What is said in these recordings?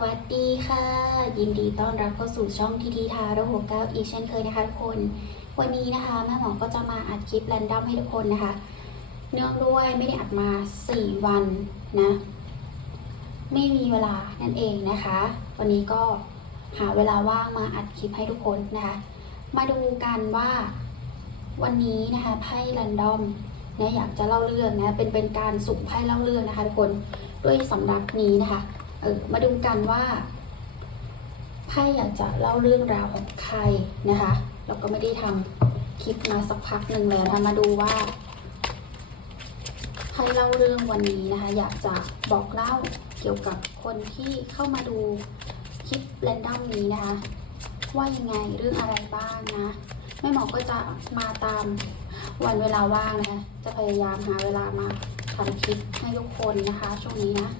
วัสดีค่ะ ยินดีต้อนรับเข้าสู่ช่องทีทีทาร์หัวเก้าอีกเช่นเคยนะคะทุกคน วันนี้นะคะแม่หมอก็จะมาอัดคลิปแรนดอมให้ทุกคนนะคะ เนื่องด้วยไม่ได้อัดมา 4 วันนะ ไม่มีเวลานั่นเองนะคะ วันนี้ก็หาเวลาว่างมาอัดคลิปให้ทุกคนนะคะ มาดูกันว่าวันนี้นะคะไพ่แรนดอมเนี่ยอยากจะเล่าเรื่องนะเป็นเป็นการสุ่มไพ่เล่าเรื่องนะคะทุกคนด้วยสำรับนี้นะคะ เออมาดูกันว่าไพ่อยากจะเล่าเรื่องราวของใครนะคะเราก็ไม่ได้ทำคลิปมาสักพักหนึ่งแล้วนะคะมาดูว่าไพ่เล่าเรื่องวันนี้นะคะ อยากจะบอกเล่าเกี่ยวกับคนที่เข้ามาดูคลิปแรนดอมนี้นะคะ ว่ายังไงเรื่องอะไรบ้างนะแม่หมอก็จะมาตามวันเวลาว่างนะคะ จะพยายามหาเวลามาทำคลิปให้ทุกคนนะคะ ช่วงนี้นะ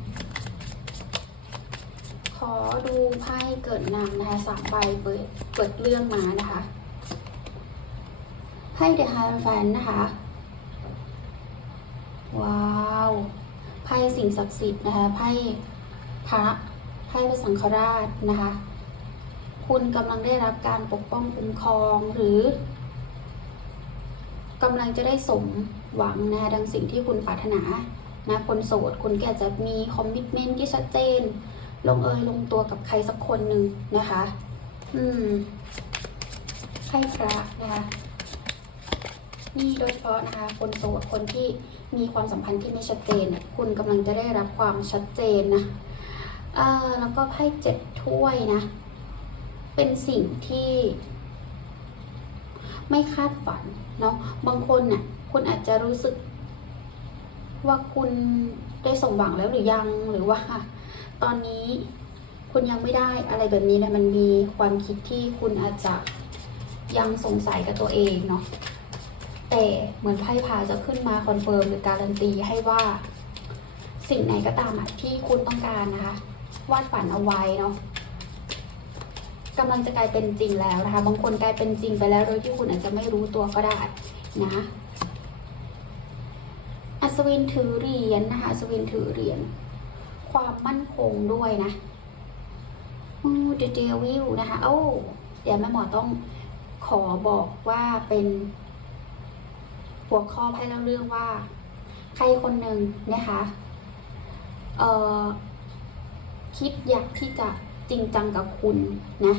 ขอดูไพ่เกิดนำนะคะสามใบเปิดเปิดเรื่องมานะคะไพ่เดอะฮาร์แฟนนะคะ ว้าวไพ่สิ่งศักดิ์สิทธิ์นะคะไพ่พระไพ่พระสังฆราชนะคะ คุณกำลังได้รับการปกป้องคุ้มครองหรือกำลังจะได้สมหวังนะคะดังสิ่งที่คุณปรารถนานะคนโสดคุณก็อาจจะมีคอมมิชเมนที่ชัดเจน ลงเอยลงตัวกับใครสักคนหนึ่งนะคะ อืมไพ่พระนะคะนี่โดยเฉพาะนะคะ คนโสดคนที่มีความสัมพันธ์ที่ไม่ชัดเจน คุณกำลังจะได้รับความชัดเจนนะเออแล้วก็ไพ่เจ็ดถ้วยนะ เป็นสิ่งที่ ไม่คาดฝันเนาะบางคนน่ะคุณอาจจะรู้สึกว่าคุณได้สมหวังแล้วหรือยังหรือว่า ตอนนี้คุณยังไม่ได้อะไรแบบนี้นะมันมีความคิดที่คุณอาจจะยังสงสัยกับตัวเองเนาะแต่เหมือนไพ่พาจะขึ้นมาคอนเฟิร์มหรือการันตีให้ว่าสิ่งไหนก็ตามที่คุณต้องการนะคะวาดฝันเอาไว้เนาะกำลังจะกลายเป็นจริงแล้วนะคะ บางคนกลายเป็นจริงไปแล้วโดยที่คุณอาจจะไม่รู้ตัวก็ได้นะอัศวินถือเหรียญนะคะอัศวินถือเหรียญ ความมั่นคงด้วยนะอือเดเดวิลนะคะ โอ้เดี๋ยวแม่หมอต้องขอบอกว่าเป็นหัวข้อให้เล่าเรื่องว่า ใครคนหนึ่งนะคะเอ่อคิดอยากที่จะจริงจังกับคุณนะ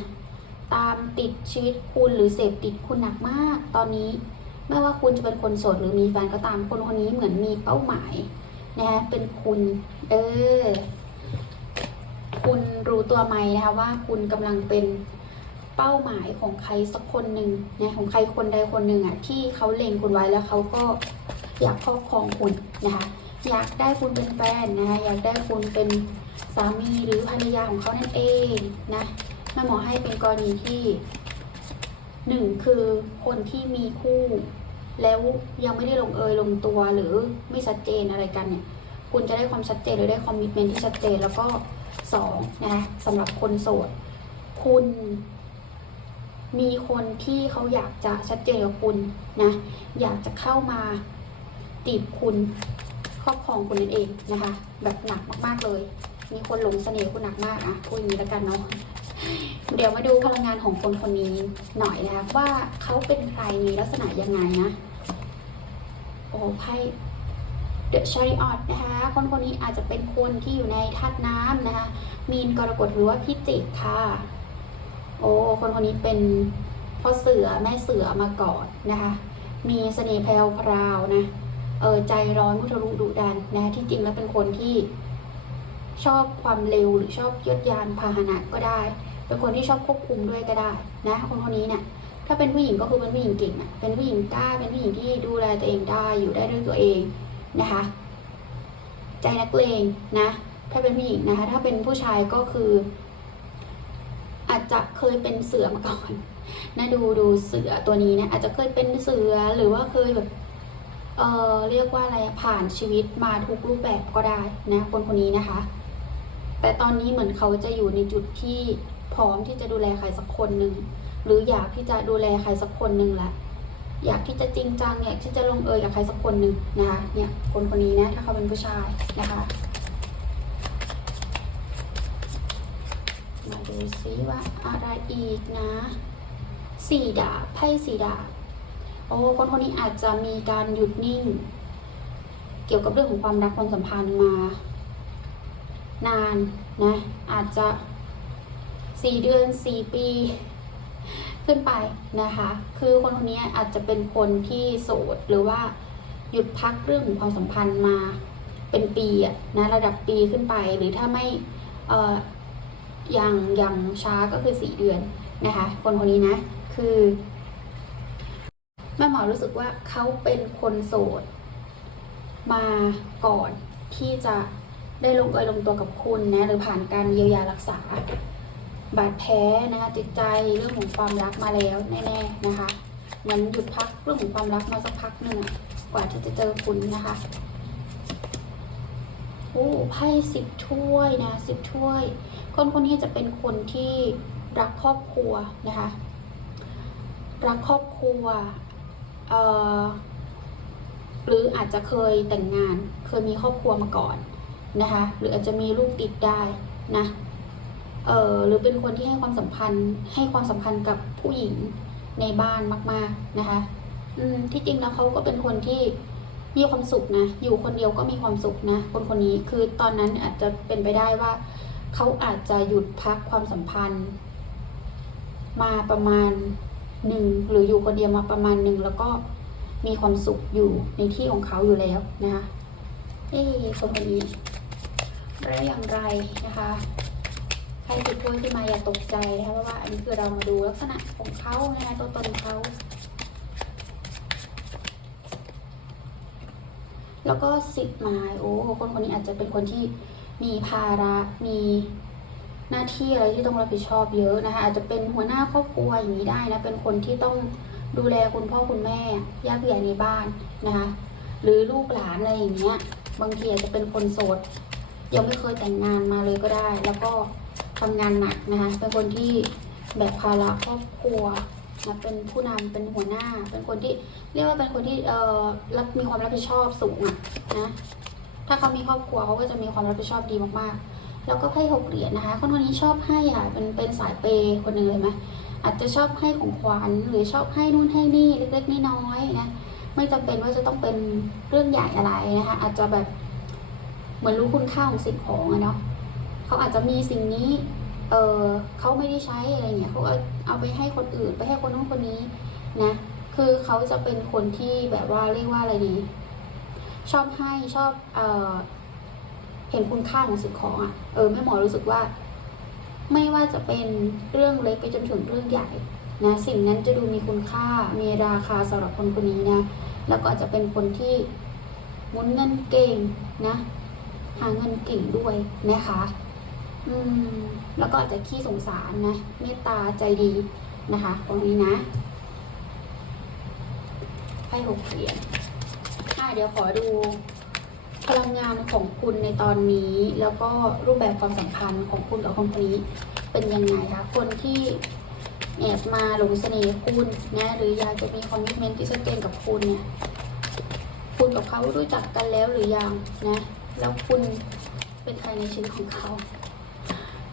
ตามติดชีวิตคุณหรือเสพติดคุณหนักมาก ตอนนี้ไม่ว่าคุณจะเป็นคนโสดหรือมีแฟนก็ตามคนคนนี้เหมือนมีเป้าหมายนะคะเป็นคุณ เออ คุณรู้ตัวไหมนะคะว่าคุณกำลังเป็นเป้าหมายของใครสักคนหนึ่งนะของใครคนใดคนหนึ่งอะที่เขาเล็งคุณไว้แล้วเขาก็อยากครอบครองคุณนะคะอยากได้คุณเป็นแฟนนะคะอยากได้คุณเป็นสามีหรือภรรยาของเขานั่นเองนะแม่หมอให้เป็นกรณีที่หนึ่งคือคนที่มีคู่ แล้วยังไม่ได้ลงเอยลงตัวหรือไม่ชัดเจนอะไรกันเนี่ย คุณจะได้ความชัดเจนหรือได้คอมมิชเมนที่ชัดเจนแล้วก็สองนะคะสำหรับคนโสด คุณ มีคนที่เขาอยากจะชัดเจนกับคุณนะอยากจะเข้ามาจีบคุณครอบครองคุณนั่นเองนะคะ แบบหนักมากๆเลย มีคนหลงเสน่ห์คุณหนักมากอะพูดอย่างนี้แล้วกันเนาะเดี๋ยวมาดูพลังงานของคนคนนี้หน่อยนะคะว่าเขาเป็นใครมีลักษณะยังไงนะ โอ้ไพ่ เดอะชาริออตนะคะ คนคนนี้อาจจะเป็นคนที่อยู่ในธาตุน้ำนะคะ มีนกรกฎหรือว่าพิจิกค่ะ โอ้ คนคนนี้เป็นพ่อเสือแม่เสือมาก่อนนะคะ มีเสน่ห์แพรวพราวนะ เออใจร้อนมุทะลุดุดันนะ ที่จริงแล้วเป็นคนที่ชอบความเร็วหรือชอบยศยานพาหนะก็ได้ เป็นคนที่ชอบควบคุมด้วยก็ได้นะ คนคนนี้เนี่ยถ้าเป็นผู้หญิงก็คือเป็นผู้หญิงเก่งอะเป็นผู้หญิงกล้า เป็นผู้หญิงที่ดูแลตัวเองได้อยู่ได้ด้วยตัวเอง นะคะ ใจนักเลงนะ ถ้าเป็นผู้หญิงนะคะ ถ้าเป็นผู้ชายก็คือ อาจจะเคยเป็นเสือมาก่อนนะดูดูเสือตัวนี้นะอาจจะเคยเป็นเสือหรือว่าเคยแบบเออเรียกว่าอะไรผ่านชีวิตมาทุกรูปแบบก็ได้นะ คนคนนี้นะคะ แต่ตอนนี้เหมือนเขาจะอยู่ในจุดที่พร้อมที่จะดูแลใครสักคนหนึ่งหรืออยากที่จะดูแลใครสักคนหนึ่งและ อยากที่จะจริงจังอยากที่จะลงเอยกับใครสักคนหนึ่งนะคะเนี่ยคนคนนี้นะถ้าเขาเป็นผู้ชายนะคะมาดูซิว่าอะไรอีกนะสี่ดาบไพ่สี่ดาบโอ้คนคนนี้อาจจะมีการหยุดนิ่ง เกี่ยวกับเรื่องของความรักความสัมพันธ์มา นานนะอาจจะสี่เดือนสี่ปี ขึ้นไปนะคะ คือคนคนนี้อาจจะเป็นคนที่โสดหรือว่าหยุดพักเรื่องของความสัมพันธ์มาเป็นปีอะนะระดับปีขึ้นไป หรือถ้าไม่เอ่ออย่างอย่างช้าก็คือสี่เดือนนะคะ คนคนนี้นะ คือแม่หมอรู้สึกว่าเขาเป็นคนโสด มาก่อนที่จะได้ลงเอยลงตัวกับคุณนะหรือผ่านการเยียวยารักษา บาดแผลนะคะจิตใจเรื่องของความรักมาแล้วแน่ๆนะคะเหมือนหยุดพักเรื่องของความรักมาสักพักหนึ่งกว่าที่จะเจอคุณนะคะโอ้ไพ่สิบถ้วยนะสิบถ้วย คนคนนี้จะเป็นคนที่รักครอบครัวนะคะ รักครอบครัวเอ่อหรืออาจจะเคยแต่งงาน เคยมีครอบครัวมาก่อนนะคะ หรืออาจจะมีลูกติดได้นะ เออหรือเป็นคนที่ให้ความสัมพันธ์ให้ความสำคัญกับผู้หญิงในบ้านมาก ๆนะคะ อืมที่จริงแล้วเขาก็เป็นคนที่มีความสุขนะ อยู่คนเดียวก็มีความสุขนะ คนคนนี้คือตอนนั้นอาจจะเป็นไปได้ว่า เขาอาจจะหยุดพักความสัมพันธ์ มาประมาณหนึ่งหรืออยู่คนเดียวมาประมาณหนึ่งแล้วก็มีความสุขอยู่ในที่ของเขาอยู่แล้วนะคะเอ้คนคนนี้แล้วอย่างไรนะคะ ใครติดถ้วยขึ้นมาอย่าตกใจนะคะเพราะว่าอันนี้คือเรามาดูลักษณะของเขานะคะตัวตนเขาแล้วก็สิบไม้โอ้คนคนนี้อาจจะเป็นคนที่มีภาระมีหน้าที่อะไรที่ต้องรับผิดชอบเยอะนะคะ อาจจะเป็นหัวหน้าครอบครัวอย่างนี้ได้นะเป็นคนที่ต้องดูแลคุณพ่อคุณแม่ญาติผู้ใหญ่ในบ้านนะคะหรือลูกหลานอะไรอย่างเงี้ย บางทีอาจจะเป็นคนโสดยังไม่เคยแต่งงานมาเลยก็ได้ แล้วก็ ทำงานหนักนะคะ เป็นคนที่แบกภาระครอบครัวนะเป็นผู้นำเป็นหัวหน้า เป็นคนที่เรียกว่าเป็นคนที่เอ่อรับมีความรับผิดชอบสูงอะนะถ้าเขามีครอบครัวเขาก็จะมีความรับผิดชอบดีมากๆ แล้วก็ไพ่หกเหรียญนะคะคนคนนี้ชอบให้ค่ะเป็นเป็นสายเปย์คนหนึ่งเลยไหมอาจจะชอบให้ของขวัญหรือชอบให้นู่นให้นี่เล็กๆน้อยๆนะไม่จำเป็นว่าจะต้องเป็นเรื่องใหญ่อะไรนะคะอาจจะแบบเหมือนรู้คุณค่าของสิ่งของอะเนาะ เขาอาจจะมีสิ่งนี้ เออเขาไม่ได้ใช้อะไรเงี้ยเขาก็เอาไปให้คนอื่น ไปให้คนนู้นคนนี้นะ คือเขาจะเป็นคนที่แบบว่าเรียกว่าอะไรดี ชอบให้ชอบ เออเห็นคุณค่าของสิ่งของอะ่ะ เออแม่หมอรู้สึกว่า ไม่ว่าจะเป็นเรื่องเล็กไปจนถึงเรื่องใหญ่นะสิ่งนั้นจะดูมีคุณค่ามีราคาสำหรับคนคนนี้นะ แล้วก็อาจจะเป็นคนที่หมุนเงินเก่งนะ หาเงินเก่งด้วยนะคะ อืมแล้วก็อาจจะขี้สงสารนะเมตตาใจดีนะคะ ตรงนี้นะไพ่หกเหรียญอะเดี๋ยวขอดูพลังงานของคุณในตอนนี้ แล้วก็รูปแบบความสัมพันธ์ของคุณกับคนคนนี้เป็นยังไงคะ คนที่แอบมาหลงเสน่ห์คุณนะหรืออยากจะมีคอมมิชเมนต์ที่ชัดเจนกับคุณเนี่ย คุณกับเขารู้จักกันแล้วหรือยังนะ แล้วคุณเป็นใครในชีวิตของเขา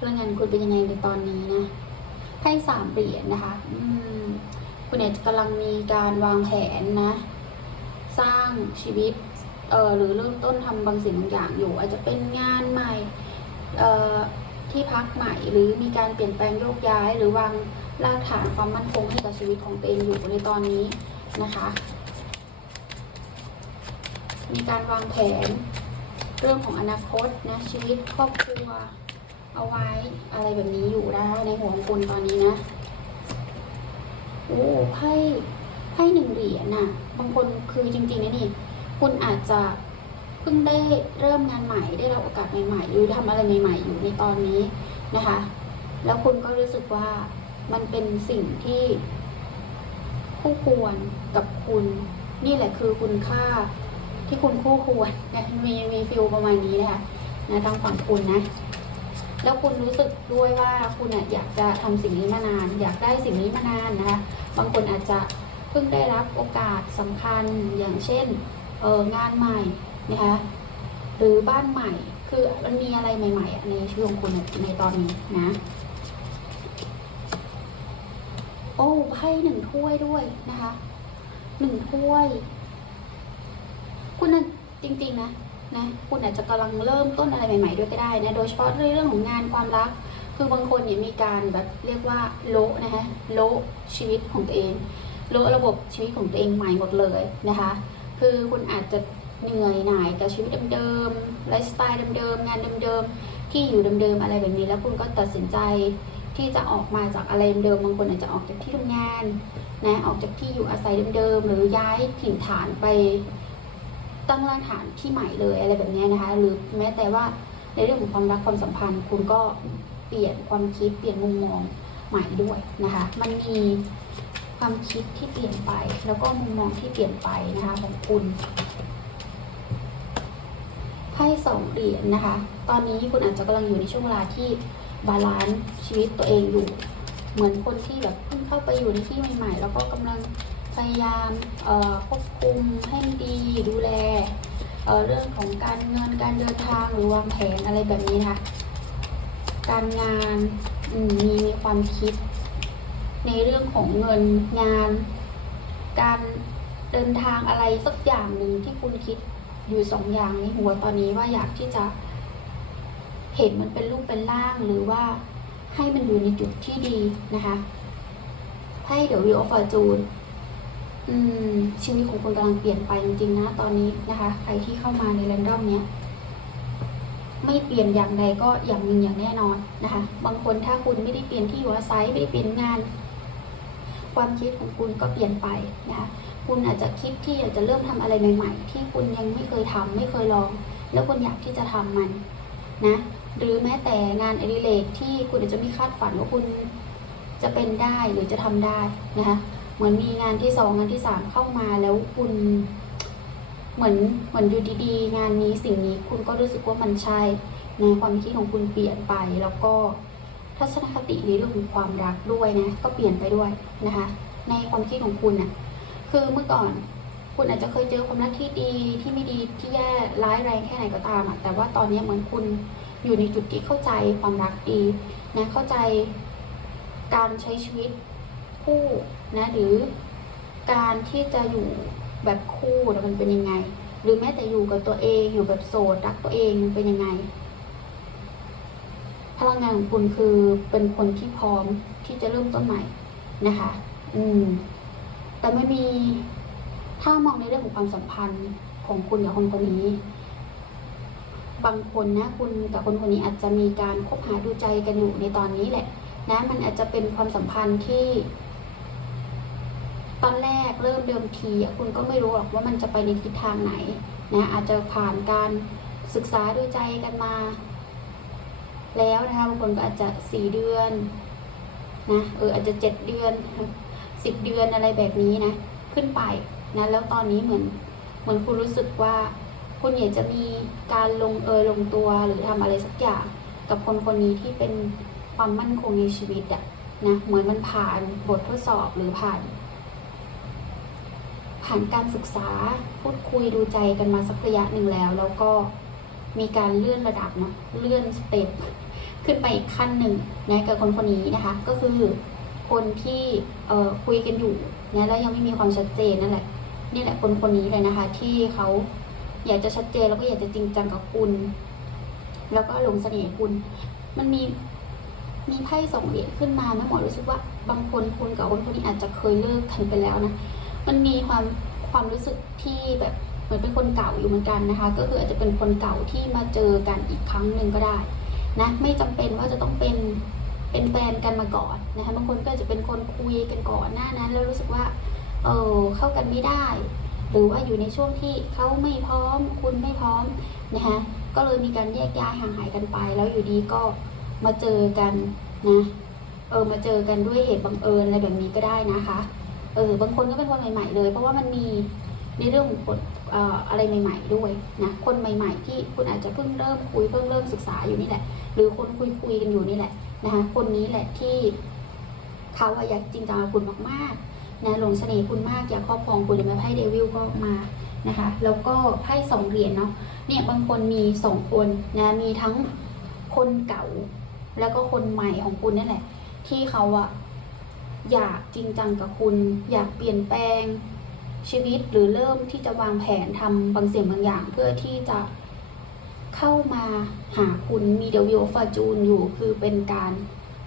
เรื่องงานคุณเป็นยังไงในตอนนี้นะไพ่สามเหรียญนะคะ อืม คุณเนี่ยกำลังมีการวางแผนนะ สร้างชีวิต เอ่อ หรือเริ่มต้นทำบางสิ่งบางอย่างอยู่ อาจจะเป็นงานใหม่ เอ่อ ที่พักใหม่ หรือมีการเปลี่ยนแปลงโยกย้าย หรือวางรากฐานความมั่นคงให้กับชีวิตของตัวเองอยู่ในตอนนี้นะคะ มีการวางแผน เรื่องของอนาคตนะชีวิตครอบครัว เอาไว้อะไรแบบนี้อยู่นะคะในหัวของคุณตอนนี้นะ โอ้ไพ่ไพ่หนึ่งเหรียญน่ะ บางคนคือจริงๆนะนี่ คุณอาจจะเพิ่งได้เริ่มงานใหม่ ได้รับโอกาสใหม่ๆหรือทำอะไรใหม่ ๆ อยู่ในตอนนี้นะคะ แล้วคุณก็รู้สึกว่ามันเป็นสิ่งที่คู่ควรกับคุณ นี่แหละคือคุณค่าที่คุณคู่ควรนะมีมีฟิลประมาณนี้นะคะนะทางฝั่งคุณนะ แล้วคุณรู้สึกด้วยว่าคุณอยากจะทำสิ่งนี้มานาน อยากได้สิ่งนี้มานานนะคะบางคนอาจจะเพิ่งได้รับโอกาสสำคัญอย่างเช่นงานใหม่นะคะหรือบ้านใหม่ คือมันมีอะไรใหม่ ๆ ในช่วงคุณในตอนนี้นะโอ้ไพ่หนึ่งถ้วยด้วยนะคะหนึ่งถ้วย คุณนั่นจริง ๆ นะ นะคุณอาจจะกำลังเริ่มต้นอะไรใหม่ ๆ ด้วยก็ได้นะ โดยเฉพาะในเรื่องของงานความรัก คือบางคนเนี่ยมีการแบบเรียกว่าโละนะคะโละชีวิตของตัวเองโละระบบชีวิตของตัวเองใหม่หมดเลยนะคะ คือคุณอาจจะเหนื่อยหน่ายกับชีวิตเดิมๆไลฟ์สไตล์เดิมๆงานเดิมๆที่อยู่เดิมๆอะไรแบบนี้ แล้วคุณก็ตัดสินใจที่จะออกมาจากอะไรเดิมๆบางคนอาจจะออกจากที่ทำงานนะออกจากที่อยู่อาศัยเดิมๆหรือย้ายถิ่นฐานไป ตั้งรากฐานที่ใหม่เลยอะไรแบบนี้นะคะ หรือแม้แต่ว่าในเรื่องของความรักความสัมพันธ์ คุณก็เปลี่ยนความคิดเปลี่ยนมุมมองใหม่ด้วยนะคะ มันมีความคิดที่เปลี่ยนไป แล้วก็มุมมองที่เปลี่ยนไปนะคะของคุณไพ่สองเหรียญนะคะ ตอนนี้คุณอาจจะกำลังอยู่ในช่วงเวลาที่บาลานซ์ชีวิตตัวเองอยู่ เหมือนคนที่แบบเพิ่งเข้าไปอยู่ในที่ใหม่ ๆ แล้วก็กำลัง พยายามควบคุมให้ดีดูแลเเรื่องของการเงินการเดินทางหรือวางแผนอะไรแบบนี้นะคะการงานมมีมีความคิด ในเรื่องของเงินงาน การเดินทางอะไรสักอย่างหนึ่งที่คุณคิดอยู่สองอย่างในหัวตอนนี้ว่าอยากที่จะเห็นมันเป็นรูปเป็นร่างหรือว่าให้มันอยู่ในจุดที่ดีนะคะ ให้เดี๋ยววิวออฟฟอร์จูน ชีวิตของคุณกำลังเปลี่ยนไปจริงๆนะตอนนี้นะคะ ใครที่เข้ามาในแรนดอมเนี้ยไม่เปลี่ยนอย่างใดก็อย่างหนึ่งอย่างแน่นอนนะคะ บางคนถ้าคุณไม่ได้เปลี่ยนที่อยู่อาศัยไม่ได้เปลี่ยนงาน ความคิดของคุณก็เปลี่ยนไปนะคะคุณอาจจะคิดที่อยากจะเริ่มทำอะไรใหม่ๆ ที่คุณยังไม่เคยทำไม่เคยลอง แล้วคุณอยากที่จะทำมันนะหรือแม้แต่งานอดิเรกที่คุณอาจจะไม่คาดฝันว่าคุณจะเป็นได้หรือจะทำได้นะคะ เหมือนมีงานที่สองงานที่สามเข้ามาแล้วคุณเหมือนเหมือนอยู่ดีๆ งานนี้สิ่งนี้คุณก็รู้สึกว่ามันใช่ในความคิดของคุณเปลี่ยนไป แล้วก็ทัศนคติในเรื่องของความรักด้วยนะ ก็เปลี่ยนไปด้วยนะคะ ในความคิดของคุณน่ะคือเมื่อก่อนคุณอาจจะเคยเจอความรักที่ดีที่ไม่ดีที่แย่ร้ายแรงแค่ไหนก็ตามอะแต่ว่าตอนนี้เหมือนคุณอยู่ในจุดที่เข้าใจความรักดีนะเข้าใจการใช้ชีวิต คู่นะหรือการที่จะอยู่แบบคู่นะมันเป็นยังไง หรือแม้แต่อยู่กับตัวเองอยู่แบบโสดรักตัวเองเป็นยังไง พลังงานของคุณคือเป็นคนที่พร้อมที่จะเริ่มต้นใหม่นะคะ อืม แต่ไม่มีถ้ามองในเรื่องของความสัมพันธ์ของคุณกับคนคนนี้ บางคนนะ คุณกับคนคนนี้อาจจะมีการคบหาดูใจกันอยู่ในตอนนี้แหละ นะ มันอาจจะเป็นความสัมพันธ์ที่ ตอนแรกเริ่มเดิมทีคุณก็ไม่รู้หรอกว่ามันจะไปในทิศทางไหนนะอาจจะผ่านการศึกษาดูใจกันมา แล้วนะคะบางคนก็อาจจะสี่เดือนนะเอออาจจะเจ็ดเดือนสิบเดือนอะไรแบบนี้นะ ขึ้นไปนะแล้วตอนนี้เหมือนเหมือนคุณรู้สึกว่า คุณอยากจะมีการลงเอยลงตัวหรือทำอะไรสักอย่างกับคนคนนี้ที่เป็นความมั่นคงในชีวิตอะนะเหมือนมันผ่านบททดสอบหรือผ่าน ผ่านการศึกษาพูดคุยดูใจกันมาสักระยะหนึ่งแล้ว แล้วก็มีการเลื่อนระดับเนาะเลื่อนสเต็ปขึ้นไปอีกขั้นหนึ่งนะกับคนคนนี้นะคะ ก็คือคนที่เอ่อคุยกันอยู่นะแล้วยังไม่มีความชัดเจนนั่นแหละนี่แหละคนคนนี้เลยนะคะ ที่เขาอยากจะชัดเจนแล้วก็อยากจะจริงจังกับคุณ แล้วก็หลงเสน่ห์คุณ มันมีมีไพ่สองเหรียญขึ้นมาแม่หมอรู้สึกว่าบางคนคุณกับคนคนนี้อาจจะเคยเลิกกันไปแล้วนะ มันมีความความรู้สึกที่แบบเหมือนเป็นคนเก่าอยู่เหมือนกันนะคะ ก็คืออาจจะเป็นคนเก่าที่มาเจอกันอีกครั้งหนึ่งก็ได้นะไม่จำเป็นว่าจะต้องเป็นเป็นแฟนกันมาก่อนนะคะบางคนก็อาจจะเป็นคนคุยกันก่อนหน้านั้น แล้วรู้สึกว่าเออเข้ากันไม่ได้ หรือว่าอยู่ในช่วงที่เขาไม่พร้อม คุณไม่พร้อมนะคะก็เลยมีการแยกย้ายห่างหายกันไป แล้วอยู่ดีก็มาเจอกันนะเออมาเจอกันด้วยเหตุบังเอิญอะไรแบบนี้ก็ได้นะคะ เออบางคนก็เป็นคนใหม่ ๆ เลย เพราะว่ามันมีในเรื่องของคนเอ่ออะไรใหม่ ๆ ด้วยนะคนใหม่ ๆ ที่คุณอาจจะเพิ่งเริ่มคุยเพิ่งเริ่มศึกษาอยู่นี่แหละ หรือคนคุยคุยๆกันอยู่นี่แหละนะคะคนนี้แหละที่เขาอยากจริงจังกับคุณมากๆนะหลงเสน่ห์คุณมากอยากครอบครองคุณเดี๋ยมาไพ่เดวิลก็มานะคะ แล้วก็ไพ่สองเหรียญเนาะเนี่ยบางคนมีสองคนนะมีทั้งคนเก่า แล้วก็คนใหม่ของคุณนั่นแหละ ที่เขาอะ อยากจริงจังกับคุณ อยากเปลี่ยนแปลงชีวิตหรือเริ่มที่จะวางแผนทำบางสิ่งบางอย่าง เพื่อที่จะเข้ามาหาคุณมีเดวิลฟอร์จูนอยู่คือเป็นการ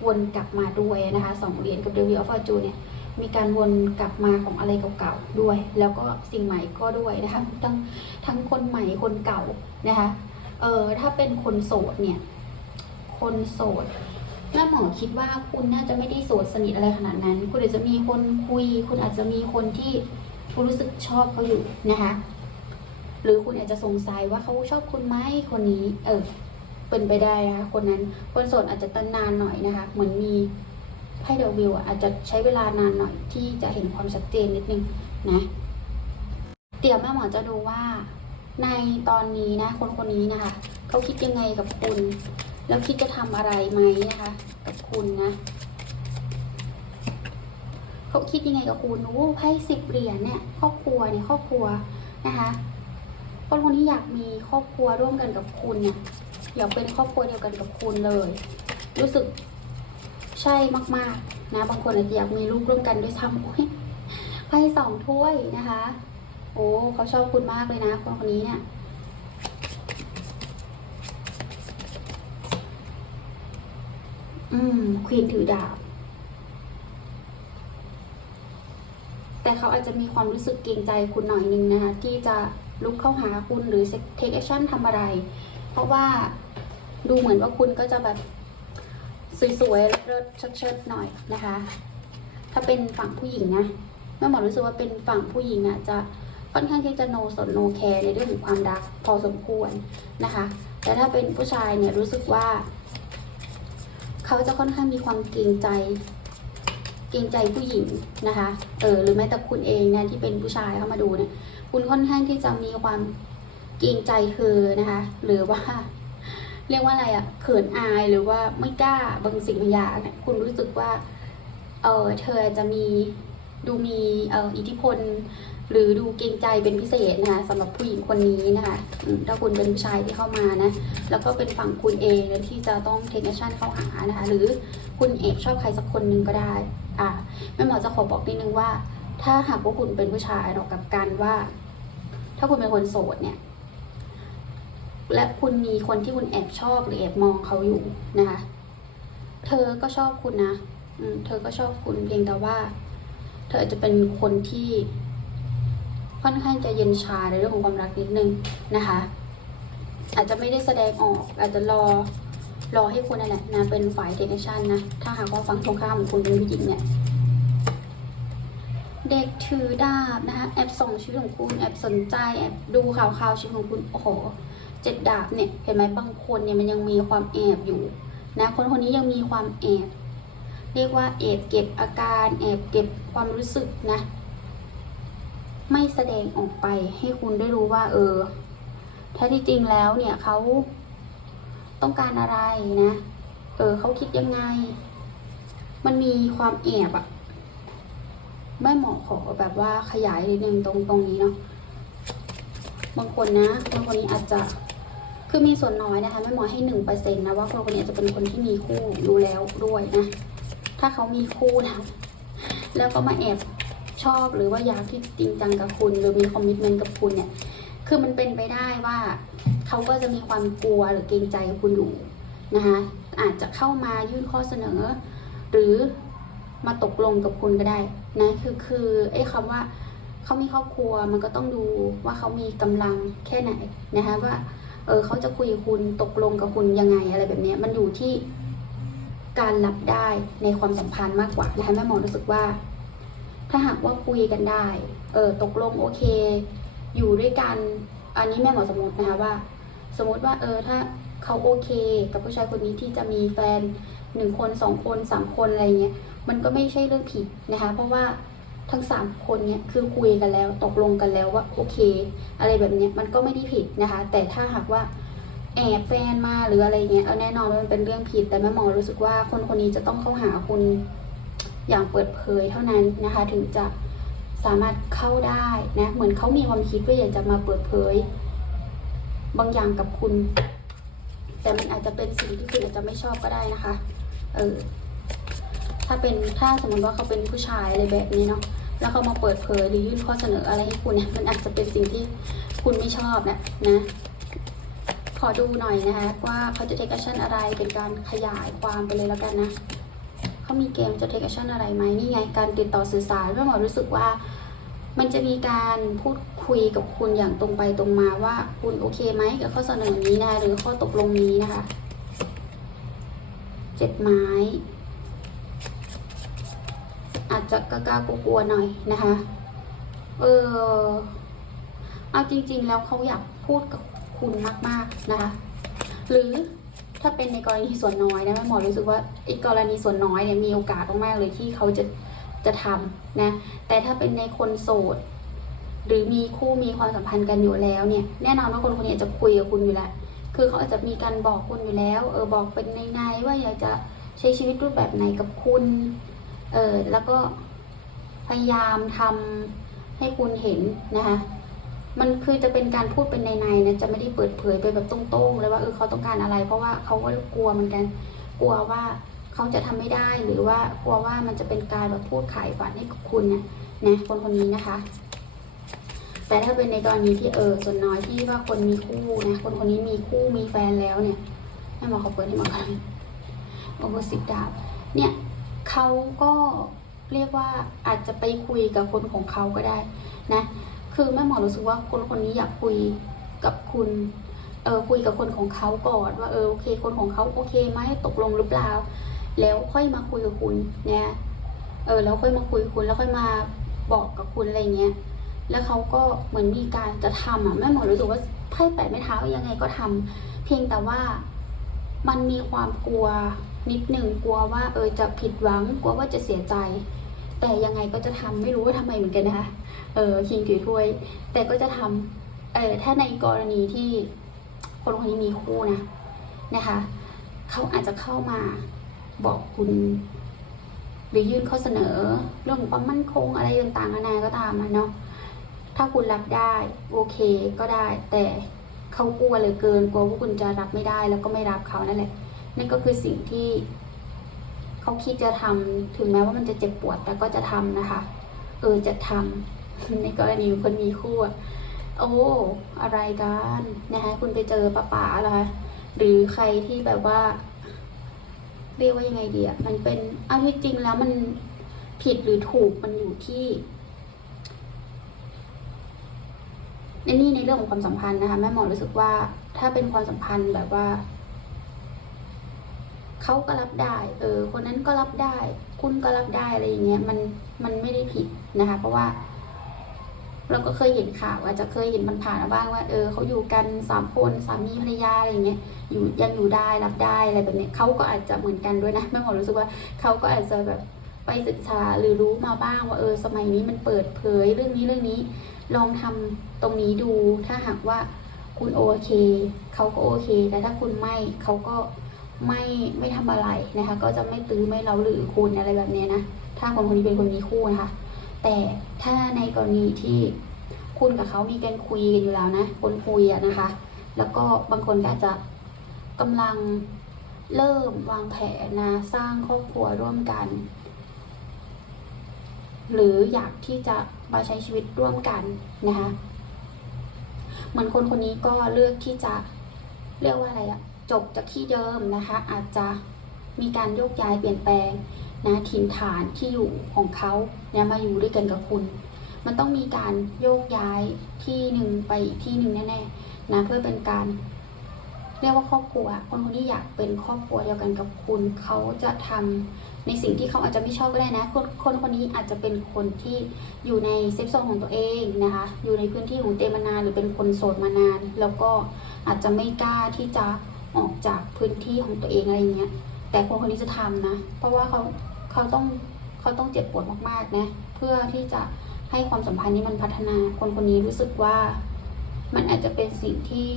วนกลับมาด้วยนะคะสองเหรียญกับเดวิลฟอร์จูนเนี่ยมีการวนกลับมาของอะไรเก่าๆด้วย แล้วก็สิ่งใหม่ก็ด้วยนะคะทั้งทั้งคนใหม่คนเก่านะคะเออถ้าเป็นคนโสดเนี่ย คนโสด แม่หมอคิดว่าคุณน่าจะไม่ได้โสดสนิทอะไรขนาดนั้น คุณอาจจะมีคนคุย คุณอาจจะมีคนที่คุณรู้สึกชอบเขาอยู่นะคะ หรือคุณอาจจะสงสัยว่าเขาชอบคุณไหมคนนี้เออเป็นไปได้นะคะคนนั้นคนโสดอาจจะตันนานหน่อยนะคะ เหมือนมีไพ่เดวิลอะอาจจะใช้เวลานานหน่อยที่จะเห็นความชัดเจนนิดนึงนะเดี๋ยวแม่หมอจะดูว่าในตอนนี้นะ คนคนนี้นะคะเขาคิดยังไงกับคุณ แล้วคิดจะทำอะไรไหมนะคะ กับคุณนะเขาคิดยังไงกับคุณโอ้ไพ่สิบเหรียญเนี่ยครอบครัวเนี่ยครอบครัวนะคะคนคนนี้อยากมีครอบครัวร่วมกันกับคุณเนี่ยอยากเป็นครอบครัวเดียวกันกับคุณเลย รู้สึกใช่มากๆนะบางคนอาจจะอยากมีลูกร่วมกันด้วยซ้ำไพ่สองถ้วยนะคะ โอ้เขาชอบคุณมากเลยนะคนคนนี้เนี่ย อืมควีนถือดาบ แต่เขาอาจจะมีความรู้สึกเกรงใจคุณหน่อยนึงนะคะ ที่จะลุกเข้าหาคุณหรือ take action ทำอะไร เพราะว่าดูเหมือนว่าคุณก็จะแบบ สวยๆเลิศเชิดๆหน่อยนะคะ ถ้าเป็นฝั่งผู้หญิงนะแม่หมอรู้สึกว่าเป็นฝั่งผู้หญิงอะจะค่อนข้างที่จะโนสนโนแคร์ในเรื่องของความรักพอสมควรนะคะ แต่ถ้าเป็นผู้ชายเนี่ยรู้สึกว่า เขาจะค่อนข้างมีความเกรงใจ เกรงใจผู้หญิงนะคะ เออหรือแม้แต่คุณเองเนี่ยที่เป็นผู้ชายเข้ามาดูเนี่ย คุณค่อนข้างที่จะมีความเกรงใจเธอนะคะ หรือว่า เรียกว่าอะไรอะเขินอายหรือว่าไม่กล้าบางสิ่งบางอย่างคุณรู้สึกว่า เออเธอจะมี ดูมีเอ่ออิทธิพล หรือดูเกรงใจเป็นพิเศษนะคะสำหรับผู้หญิงคนนี้นะคะอืมถ้าคุณเป็นผู้ชายที่เข้ามานะแล้วก็เป็นฝั่งคุณเองที่จะต้องเทคแอคชั่นเข้าหานะคะหรือคุณเอบชอบใครสักคนหนึ่งก็ได้อะแม่หมอจะขอบอกนิดนึงว่า ถ้าหากว่าคุณเป็นผู้ชายเนาะกับการว่า ถ้าคุณเป็นคนโสดเนี่ยและคุณมีคนที่คุณแอบชอบหรือแอบมองเขาอยู่นะคะ เธอก็ชอบคุณนะอืมเธอก็ชอบคุณเพียงแต่ว่าเธออาจจะเป็นคนที่ค่อนข้างจะเย็นชาในเรื่องของความรักนิดนึงนะคะ อาจจะไม่ได้แสดงออก อาจจะรอรอให้คุณนั่นแหละนะเป็นฝ่ายเทคชั่นนะ ถ้าหากว่าฝั่งตรงข้ามของคุณเป็นผู้หญิงเนี่ย เด็กถือดาบนะคะแอบส่องชีวิตของคุณแอบสนใจแอบดูข่าวข่าวชีวิตของคุณโอ้โหเจ็ดดาบเนี่ยเห็นไหมบางคนเนี่ยมันยังมีความแอบอยู่นะคนคนนี้ยังมีความแอบ เรียกว่าแอบเก็บอาการแอบเก็บความรู้สึกนะ ไม่แสดงออกไปให้คุณได้รู้ว่า เออแท้ที่จริงแล้วเนี่ยเขาต้องการอะไรนะ เออเขาคิดยังไง มันมีความแอบอะไม่เหมาะขอแบบว่าขยายนิดนึงตรงตรงนี้เนาะบางคนนะบางคนนี้อาจจะคือมีส่วนน้อยนะคะ ไม่เหมอให้หนึ่งเปอร์เซ็นต์นะว่าคนคนนี้จะเป็นคนที่มีคู่อยู่แล้วด้วยนะ ถ้าเขามีคู่นะ แล้วก็มาแอบชอบหรือว่าอยากที่จริงจังกับคุณ หรือมีคอมมิชเมนต์กับคุณเนี่ย คือมันเป็นไปได้ว่าเขาก็จะมีความกลัวหรือเกรงใจคุณอยู่นะคะ อาจจะเข้ามายื่นข้อเสนอ หรือมาตกลงกับคุณก็ได้นะ คือคือไอ้คำว่าเขามีครอบครัวมันก็ต้องดูว่าเขามีกำลังแค่ไหนนะคะว่า เออเขาจะคุยกับคุณตกลงกับคุณยังไงอะไรแบบนี้มันอยู่ที่ การรับได้ในความสัมพันธ์มากกว่านะคะแม่หมอรู้สึกว่า ถ้าหากว่าคุยกันได้ เออตกลงโอเค อยู่ด้วยกัน อันนี้แม่หมอสมมตินะคะว่า สมมติว่าเออถ้าเขาโอเค กับผู้ชายคนนี้ที่จะมีแฟนหนึ่งคนสองคนสามคนอะไรเงี้ยมันก็ไม่ใช่เรื่องผิดนะคะ เพราะว่าทั้งสามคนเนี่ยคือคุยกันแล้วตกลงกันแล้วว่าโอเค อะไรแบบเนี้ยมันก็ไม่ได้ผิดนะคะ แต่ถ้าหากว่า แอบแฟนมาหรืออะไรเงี้ยเอาแน่นอนว่ามันเป็นเรื่องผิด แต่แม่หมอรู้สึกว่าคนคนนี้จะต้องเข้าหาคุณอย่างเปิดเผยเท่านั้นนะคะ ถึงจะสามารถเข้าได้นะเหมือนเขามีความคิดว่าอยากจะมาเปิดเผย บางอย่างกับคุณ แต่มันอาจจะเป็นสิ่งที่คุณอาจจะไม่ชอบก็ได้นะคะเออถ้าเป็นถ้าสมมติว่าเขาเป็นผู้ชายอะไรแบบนี้เนาะแล้วเขามาเปิดเผยหรือยื่นข้อเสนออะไรให้คุณเนี่ยมันอาจจะเป็นสิ่งที่คุณไม่ชอบแหละนะ อดูหน่อยนะคะว่าเขาจะ take action อะไรเป็นการขยายความไปเลยแล้วกันนะเขามีเกมจะ take action อะไรไหมนี่ไงการติดต่อสื่อสารแม่อหมอรู้สึกว่า มันจะมีการพูดคุยกับคุณอย่างตรงไปตรงมาว่าคุณโอเคไหมกับข้อเสนอนี้นะหรือข้อตกลงนี้นะคะเจ็ดไม้ อาจจะกล้ากลัวๆหน่อยนะคะ เออเอาจริง ๆ แล้วเขาอยากพูดกับ คุณมากๆนะคะ หรือถ้าเป็นในกรณีส่วนน้อยนะแม่หมอรู้สึกว่าไอ้กรณีส่วนน้อยเนี่ยมีโอกาสมากๆเลยที่เขาจะจะทำนะ แต่ถ้าเป็นในคนโสด หรือมีคู่มีความสัมพันธ์กันอยู่แล้วเนี่ยแน่นอนว่าคนคนนี้จะคุยกับคุณอยู่แล้วคือเขาอาจจะมีการบอกคุณอยู่แล้ว เออบอกเป็นในๆว่าอยากจะใช้ชีวิตรูปแบบไหนกับคุณ เออแล้วก็พยายามทำให้คุณเห็นนะคะ มันคือจะเป็นการพูดเป็นในๆนะจะไม่ได้เปิดเผยไปแบบตรงๆเลยว่าเออเขาต้องการอะไร เพราะว่าเขาก็กลัวเหมือนกัน กลัวว่าเขาจะทำไม่ได้หรือว่ากลัวว่ามันจะเป็นการแบบพูดขายฝันให้กับคุณเนี่ยนะคนคนนี้นะคะ แต่ถ้าเป็นในกรณีที่เออส่วนน้อยที่ว่าคนมีคู่นะคนคนนี้มีคู่มีแฟนแล้วเนี่ยให้หมอเขาเปิดให้หมอกันโอเวอร์สิบดาวเนี่ยเขาก็เรียกว่าอาจจะไปคุยกับคนของเขาก็ได้นะ คือแม่หมอรู้สึกว่าคนคนนี้อยากคุยกับคุณเออคุยกับคนของเขาก่อนว่าเออโอเค คนของเขาโอเคไหมตกลงหรือเปล่า แล้วค่อยมาคุยกับคุณเนี่ยเออแล้วค่อยมาคุยกับคุณแล้วค่อยมาบอกกับคุณอะไรเงี้ยแล้วเขาก็เหมือนมีการจะทำอะแม่หมอรู้สึกว่าไพ่แปดไม้เท้ายังไงก็ทำเพียงแต่ว่ามันมีความกลัวนิดหนึ่งกลัวว่า เออจะผิดหวังกลัวว่าจะเสียใจ แต่ยังไงก็จะทำไม่รู้ว่าทำไมเหมือนกันนะคะเออคิงถือถ้วย แต่ก็จะทำเออถ้าในกรณีที่คนคนนี้มีคู่นะนะคะเขาอาจจะเข้ามาบอกคุณหรือยื่นข้อเสนอเรื่องของความมั่นคงอะไรต่างๆนานาก็ตามนะเนาะถ้าคุณรับได้โอเคก็ได้ แต่เขากลัวเลือเกินกลัวว่าคุณจะรับไม่ได้แล้วก็ไม่รับเขานั่นแหละนั่นก็คือสิ่งที่ เขาคิดจะทำถึงแม้ว่ามันจะเจ็บปวด แต่ก็จะทำนะคะ เออจะทำในกรณีคนมีคู่โอ้อะไรกันนะคะคุณไปเจอป้าป๋าอะไรหรือใครที่แบบว่า เรียกว่ายังไงดีอะมันเป็นเอาที่จริงแล้วมันผิดหรือถูกมันอยู่ที่ในนี่ในเรื่องของความสัมพันธ์นะคะแม่หมอรู้สึกว่าถ้าเป็นความสัมพันธ์แบบว่า เขาก็รับได้ เออ คนนั้นก็รับได้ คุณก็รับได้อะไรอย่างเงี้ย มัน มันไม่ได้ผิดนะคะ เพราะว่า เราก็เคยเห็นข่าวอาจจะเคยเห็นมันผ่านมาบ้างว่า เออเขาอยู่กันสามคนสามีภรรยาอะไรอย่างเงี้ย อยู่ยังอยู่ได้รับได้อะไรแบบเนี้ยเขาก็อาจจะเหมือนกันด้วยนะแม่หมอรู้สึกว่าเขาก็อาจจะแบบไปศึกษาหรือรู้มาบ้างว่าเออสมัยนี้มันเปิดเผยเรื่องนี้เรื่องนี้ ลองทำตรงนี้ดูถ้าหากว่าคุณโอเคเขาก็โอเค แต่ถ้าคุณไม่เขาก็ ไม่ไม่ทำอะไรนะคะ ก็จะไม่ตื้อไม่เล้าหรือคุณอะไรแบบเนี้ยนะ ถ้าคนคนนี้เป็นคนมีคู่นะคะ แต่ถ้าในกรณีที่คุณกับเขามีการคุยกันอยู่แล้วนะ คนคุยอะนะคะ แล้วก็บางคนก็อาจจะกำลังเริ่มวางแผนนะสร้างครอบครัวร่วมกัน หรืออยากที่จะมาใช้ชีวิตร่วมกันนะคะเหมือนคนคนนี้ก็เลือกที่จะเรียกว่าอะไรอะ จบจากที่เดิมนะคะ อาจจะมีการโยกย้ายเปลี่ยนแปลงนะถิ่นฐานที่อยู่ของเขาเนี่ยมาอยู่ด้วยกันกับคุณ มันต้องมีการโยกย้ายที่หนึ่งไปอีกที่หนึ่งแน่ๆนะเพื่อเป็นการเรียกว่าครอบครัวคนคนที่อยากเป็นครอบครัวเดียวกันกับคุณ เขาจะทำในสิ่งที่เขาอาจจะไม่ชอบก็ได้นะ คนคนคนนี้อาจจะเป็นคนที่อยู่ในเซฟโซนของตัวเองนะคะ อยู่ในพื้นที่ของเตมานานหรือเป็นคนโสดมานาน แล้วก็อาจจะไม่กล้าที่จะ ออกจากพื้นที่ของตัวเองอะไรเงี้ย แต่คนคนนี้จะทำนะ เพราะว่าเขาเขาต้องเขาต้องเจ็บปวดมากๆนะ เพื่อที่จะให้ความสัมพันธ์นี้มันพัฒนา คนคนนี้รู้สึกว่ามันอาจจะเป็นสิ่งที่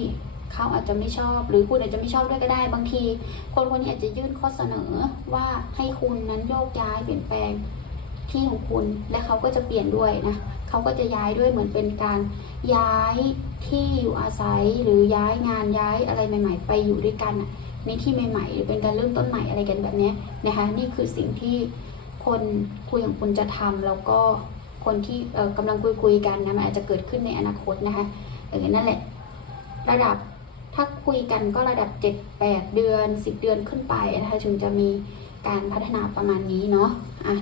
เขาอาจจะไม่ชอบ หรือคุณอาจจะไม่ชอบด้วยก็ได้ บางที คนคนนี้อาจจะยื่นข้อเสนอว่าให้คุณนั้นโยกย้ายเปลี่ยนแปลงที่ของคุณ และเขาก็จะเปลี่ยนด้วยนะ เขาก็จะย้ายด้วยเหมือนเป็นการย้ายที่อยู่อาศัยหรือย้ายงานย้ายอะไรใหม่ ๆ ไปอยู่ด้วยกันอะในที่ใหม่ ๆ หรือเป็นการเริ่มต้นใหม่อะไรกันแบบนี้นะคะ นี่คือสิ่งที่คนคุยของคุณจะทำแล้วก็คนที่เอ่อกำลังคุยคุยๆกันนะมันอาจจะเกิดขึ้นในอนาคตนะคะเออนั่นแหละ ระดับถ้าคุยกันก็ระดับเจ็ดแปดเดือนสิบเดือนขึ้นไปนะคะถึงจะมีการพัฒนาประมาณนี้เนาะอะ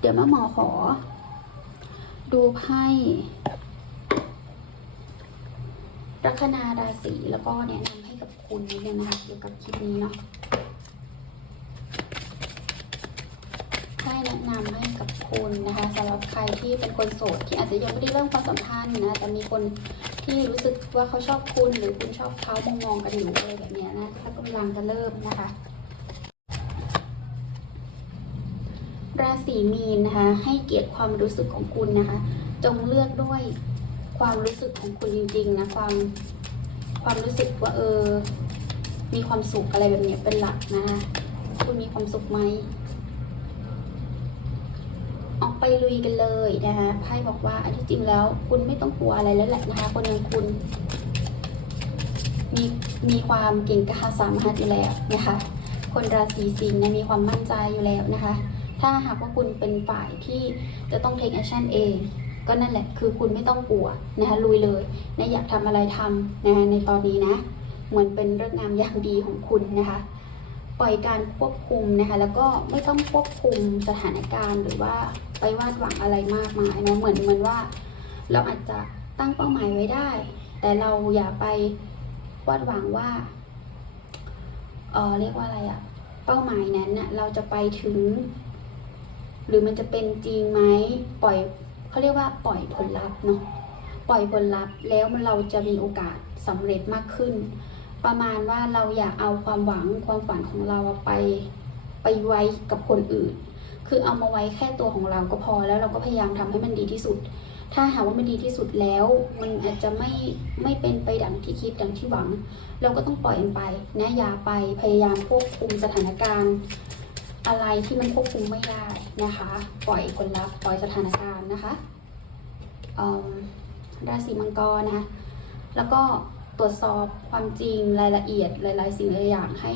เดี๋ยวแม่หมอขอ ดูไพ่ลัคนาราศีแล้วก็แนะนำให้กับคุณนิดนึงนะคะเกี่ยวกับคลิปนี้เนาะไพ่แนะนำให้กับคุณนะคะสำหรับใครที่เป็นคนโสดที่อาจจะยังไม่ได้เริ่มความสัมพันธ์นะแต่มีคนที่รู้สึกว่าเขาชอบคุณหรือคุณชอบเขามองมองกันอยู่อะไรแบบนี้นะถ้ากำลังจะเริ่มนะคะ ราศีมีนนะคะ ให้เกียรติความรู้สึกของคุณนะคะ จงเลือกด้วยความรู้สึกของคุณจริงๆนะความความรู้สึกว่าเออ มีความสุขอะไรแบบนี้เป็นหลักนะคะ คุณมีความสุขไหมออกไปลุยกันเลยนะคะไพ่บอกว่าอันที่จริงแล้ว คุณไม่ต้องกลัวอะไรแล้วแหละนะคะ คนอย่างคุณ มีมีความเก่งกาจสามารถอยู่แล้วนะคะ คนราศีสิงห์นะมีความมั่นใจอยู่แล้วนะคะ ถ้าหากว่าคุณเป็นฝ่ายที่จะต้อง take action เอง ก็นั่นแหละ คือคุณไม่ต้องกลัวนะคะลุยเลยนะอยากทำอะไรทำนะคะในตอนนี้นะ เหมือนเป็นเรื่องงามอย่างดีของคุณนะคะปล่อยการควบคุมนะคะ แล้วก็ไม่ต้องควบคุมสถานการณ์หรือว่าไปวาดหวังอะไรมากมายนะเหมือนเหมือนว่า เราอาจจะตั้งเป้าหมายไว้ได้ แต่เราอย่าไปวาดหวังว่าเออเรียกว่าอะไรอะเป้าหมายนั้นน่ะเราจะไปถึง หรือมันจะเป็นจริงไหมปล่อยเขาเรียกว่าปล่อยผลลัพธ์เนาะปล่อยผลลัพธ์แล้วเราจะมีโอกาสสำเร็จมากขึ้น ประมาณว่าเราอยากเอาความหวังความฝันของเราไปไปไว้กับคนอื่น คือเอามาไว้แค่ตัวของเราก็พอแล้วเราก็พยายามทำให้มันดีที่สุด ถ้าหากว่ามันดีที่สุดแล้ว มันอาจจะไม่ไม่เป็นไปดังที่คิดดังที่หวัง เราก็ต้องปล่อยมันไปนะอย่าไปพยายามควบคุมสถานการณ์ อะไรที่มันควบคุมไม่ได้นะคะ ปล่อยผลลัพธ์ปล่อยสถานการณ์นะคะราศีมังกรนะคะแล้วก็ตรวจสอบความจริงรายละเอียดหลายๆ สิ่งหลายอย่างให้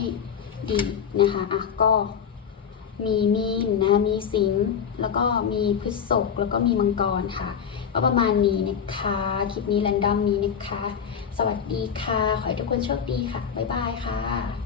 ดีนะคะอะก็มีมีนนะมีสิงแล้วก็มีพฤษภแล้วก็มีมังกรค่ะ ก็ประมาณนี้นะคะ คลิปนี้แรนดอมนี้นะคะ สวัสดีค่ะ ขอให้ทุกคนโชคดีค่ะ บ๊ายบายค่ะ